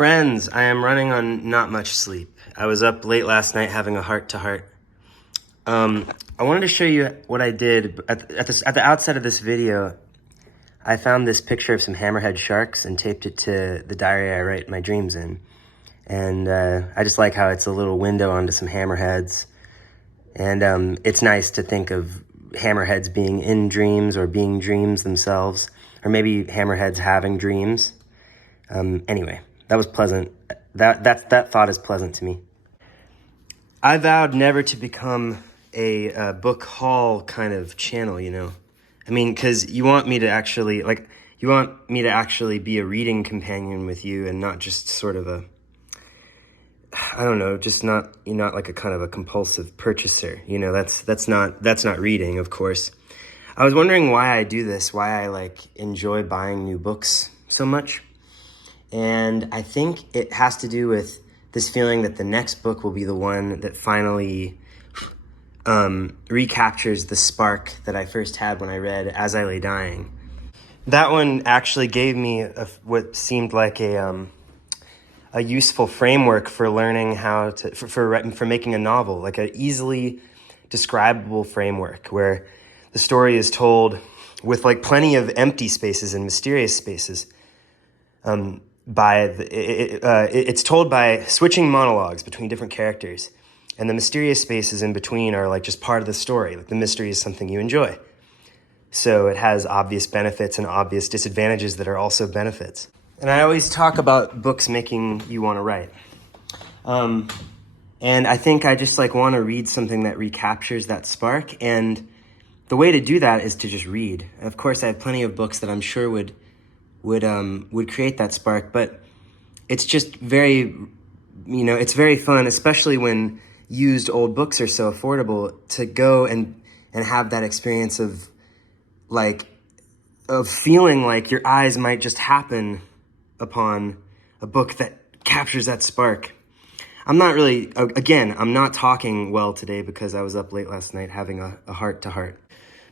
Friends, I am running on not much sleep. I was up late last night having a heart-to-heart. I wanted to show you what I did. At the outset of this video, I found this picture of some hammerhead sharks and taped it to the diary I write my dreams in. And I just like how it's a little window onto some hammerheads. And it's nice to think of hammerheads being in dreams or being dreams themselves, or maybe hammerheads having dreams. Anyway, that was pleasant. That thought is pleasant to me. I vowed never to become a book haul kind of channel, you know? I mean, because you want me to actually, be a reading companion with you and not just sort of I don't know, just not, you're not like a kind of a compulsive purchaser, you know? That's not reading, of course. I was wondering why I do this, why I enjoy buying new books so much. And I think it has to do with this feeling that the next book will be the one that finally recaptures the spark that I first had when I read As I Lay Dying. That one actually gave me what seemed like a useful framework for learning how to, for making a novel, like an easily describable framework where the story is told with plenty of empty spaces and mysterious spaces. It's told by switching monologues between different characters, and the mysterious spaces in between are just part of the story. The mystery is something you enjoy. So it has obvious benefits and obvious disadvantages that are also benefits. And I always talk about books making you want to write. And I think I just want to read something that recaptures that spark. And the way to do that is to just read. Of course, I have plenty of books that I'm sure would create that spark, but it's just very, it's very fun, especially when used old books are so affordable, to go and have that experience of feeling like your eyes might just happen upon a book that captures that spark. I'm not talking well today because I was up late last night having a heart-to-heart.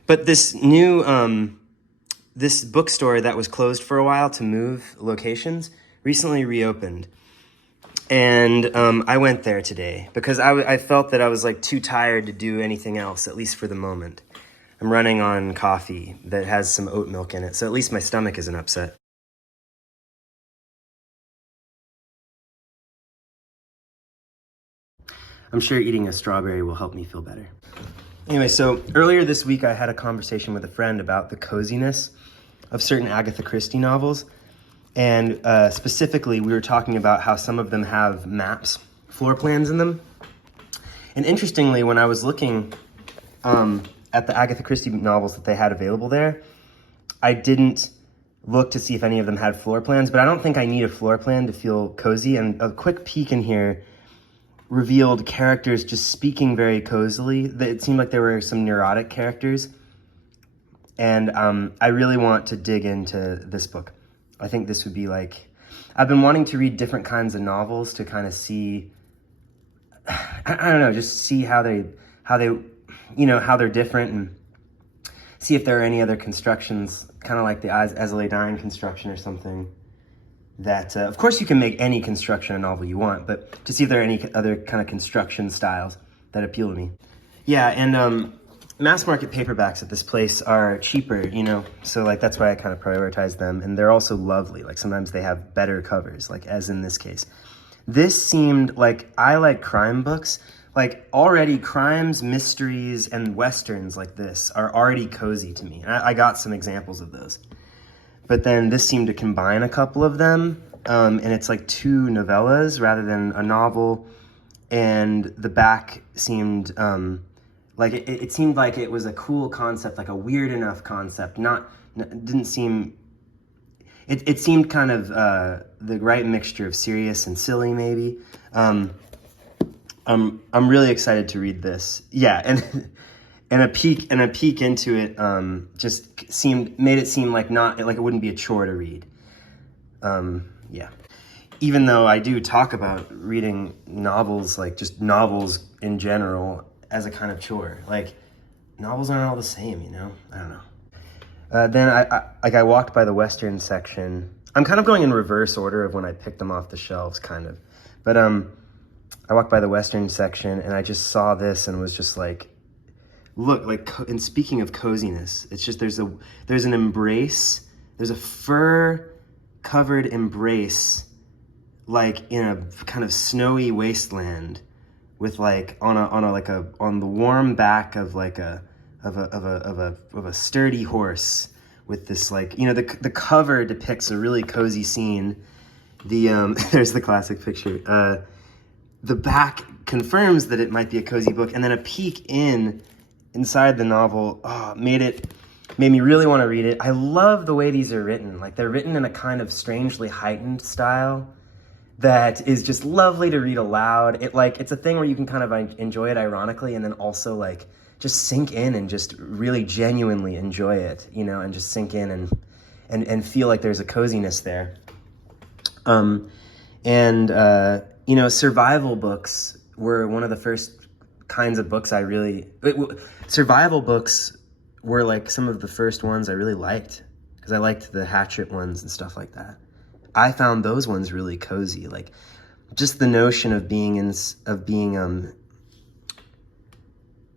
But this new, this bookstore that was closed for a while to move locations recently reopened. And I went there today because I felt that I was too tired to do anything else, at least for the moment. I'm running on coffee that has some oat milk in it, so at least my stomach isn't upset. I'm sure eating a strawberry will help me feel better. Anyway, so earlier this week I had a conversation with a friend about the coziness of certain Agatha Christie novels. And specifically, we were talking about how some of them have maps, floor plans in them. And interestingly, when I was looking at the Agatha Christie novels that they had available there, I didn't look to see if any of them had floor plans, but I don't think I need a floor plan to feel cozy. And a quick peek in here revealed characters just speaking very cozily. It seemed like there were some neurotic characters. And I really want to dig into this book. I think this would be I've been wanting to read different kinds of novels to kind of see, I don't know, just see how they're different, and see if there are any other constructions, kind of like the As I Lay Dying construction or something, that, of course you can make any construction a novel you want, but to see if there are any other kind of construction styles that appeal to me. Yeah, and mass market paperbacks at this place are cheaper, so that's why I kind of prioritize them. And they're also lovely. Sometimes they have better covers, as in this case. This seemed I like crime books. Already crimes, mysteries, and westerns like this are already cozy to me. And I got some examples of those. But then this seemed to combine a couple of them. And it's two novellas rather than a novel. And the back seemed it seemed like it was a cool concept, a weird enough concept. It seemed kind of the right mixture of serious and silly, maybe. I'm really excited to read this. Yeah, and a peek into it made it seem like it wouldn't be a chore to read. Yeah. Even though I do talk about reading novels, just novels in general, as a kind of chore. Novels aren't all the same, I don't know. Then I walked by the Western section I'm kind of going in reverse order of when I picked them off the shelves, kind of. But I walked by the Western section and I just saw this and was just like, look, like, and speaking of coziness, it's just, there's an embrace, there's a fur-covered embrace, like in a kind of snowy wasteland, with like on the warm back of like a sturdy horse, with this, like, you know, the cover depicts a really cozy scene. There's the classic picture. The back confirms that it might be a cozy book, and then a peek inside the novel made me really want to read it. I love the way these are written. Like, they're written in a kind of strangely heightened style that is just lovely to read aloud. It's a thing where you can kind of enjoy it ironically, and then also like just sink in and just really genuinely enjoy it, you know, and just sink in and feel like there's a coziness there. You know, survival books were one of the first kinds of books survival books were like some of the first ones I really liked, because I liked the Hatchet ones and stuff like that. I found those ones really cozy, like just the notion of being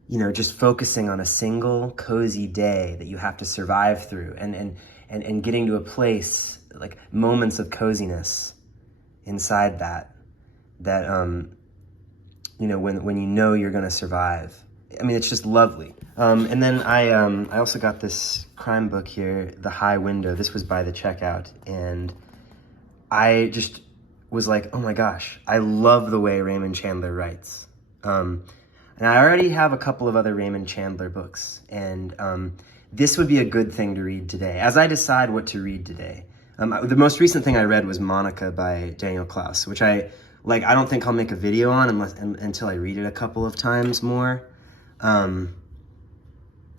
you know, just focusing on a single cozy day that you have to survive through, and getting to a place, like moments of coziness inside that you know, when you know you're gonna survive. I mean, it's just lovely. And then I also got this crime book here, The High Window. This was by the checkout, and I just was like, oh my gosh, I love the way Raymond Chandler writes. And I already have a couple of other Raymond Chandler books, and this would be a good thing to read today, as I decide what to read today. The most recent thing I read was Monica by Daniel Klaus, which I don't think I'll make a video on until I read it a couple of times more. I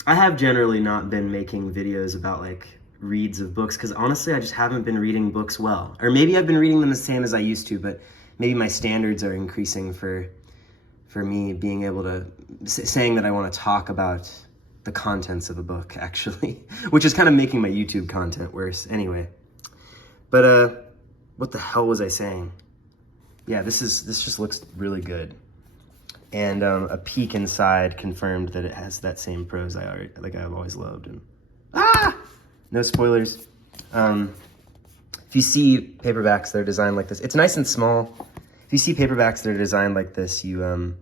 have generally not been making videos about like reads of books, because honestly I just haven't been reading books well. Or maybe I've been reading them the same as I used to, but maybe my standards are increasing for me being able to, saying that I want to talk about the contents of a book, actually, which is kind of making my YouTube content worse anyway. But what the hell was I saying? Yeah, this just looks really good. And a peek inside confirmed that it has that same prose I've always loved. And no spoilers. If you see paperbacks that are designed like this, it's nice and small. If you see paperbacks that are designed like this, you know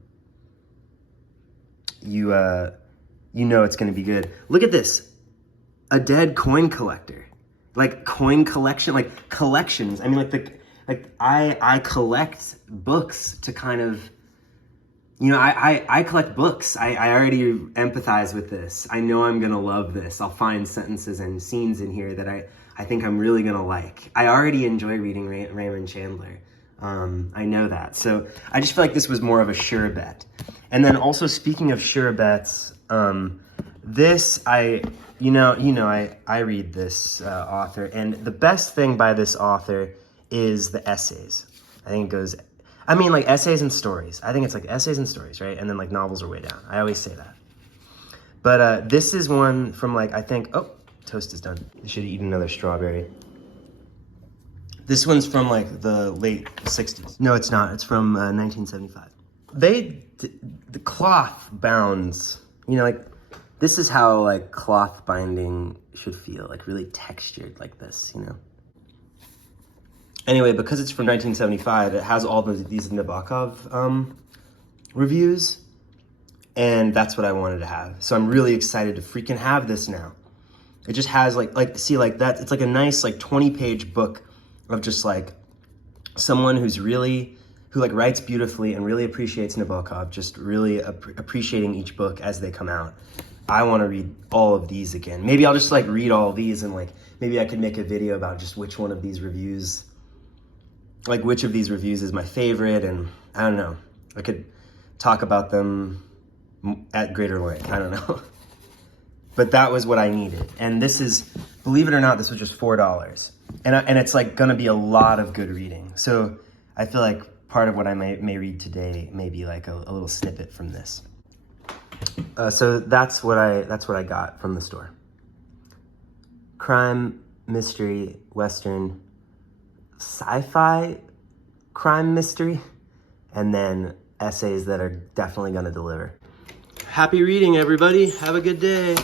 it's going to be good. Look at this, a dead coin collector, like coin collection, like collections. I mean, I collect books to kind of, you know, I collect books. I already empathize with this. I know I'm going to love this. I'll find sentences and scenes in here that I think I'm really going to like. I already enjoy reading Raymond Chandler. I know that. So I just feel like this was more of a sure bet. And then also, speaking of sure bets, this, I read this author, and the best thing by this author is the essays. I think it goes, I mean, like essays and stories. I think it's like essays and stories, right? And then like novels are way down. I always say that. But this is one from like, I think, oh, toast is done. I should eat another strawberry. This one's from like the late 60s. No, it's not. It's from 1975. The cloth bounds, you know, like this is how like cloth binding should feel, like really textured like this, you know. Anyway, because it's from 1975, it has all these Nabokov reviews, and that's what I wanted to have. So I'm really excited to freaking have this now. It just has see, like that. It's like a nice like 20-page book of just like someone who like writes beautifully and really appreciates Nabokov, just really appreciating each book as they come out. I want to read all of these again. Maybe I'll just like read all of these, and like maybe I could make a video about just which one of these reviews, like which of these reviews is my favorite, and I don't know. I could talk about them at greater length. I don't know. But that was what I needed. And this is, believe it or not, this was just $4. And it's like gonna be a lot of good reading. So I feel like part of what I may read today may be like a little snippet from this. So that's what I got from the store. Crime, mystery, Western, sci-fi crime mystery, and then essays that are definitely going to deliver. Happy reading, everybody. Have a good day.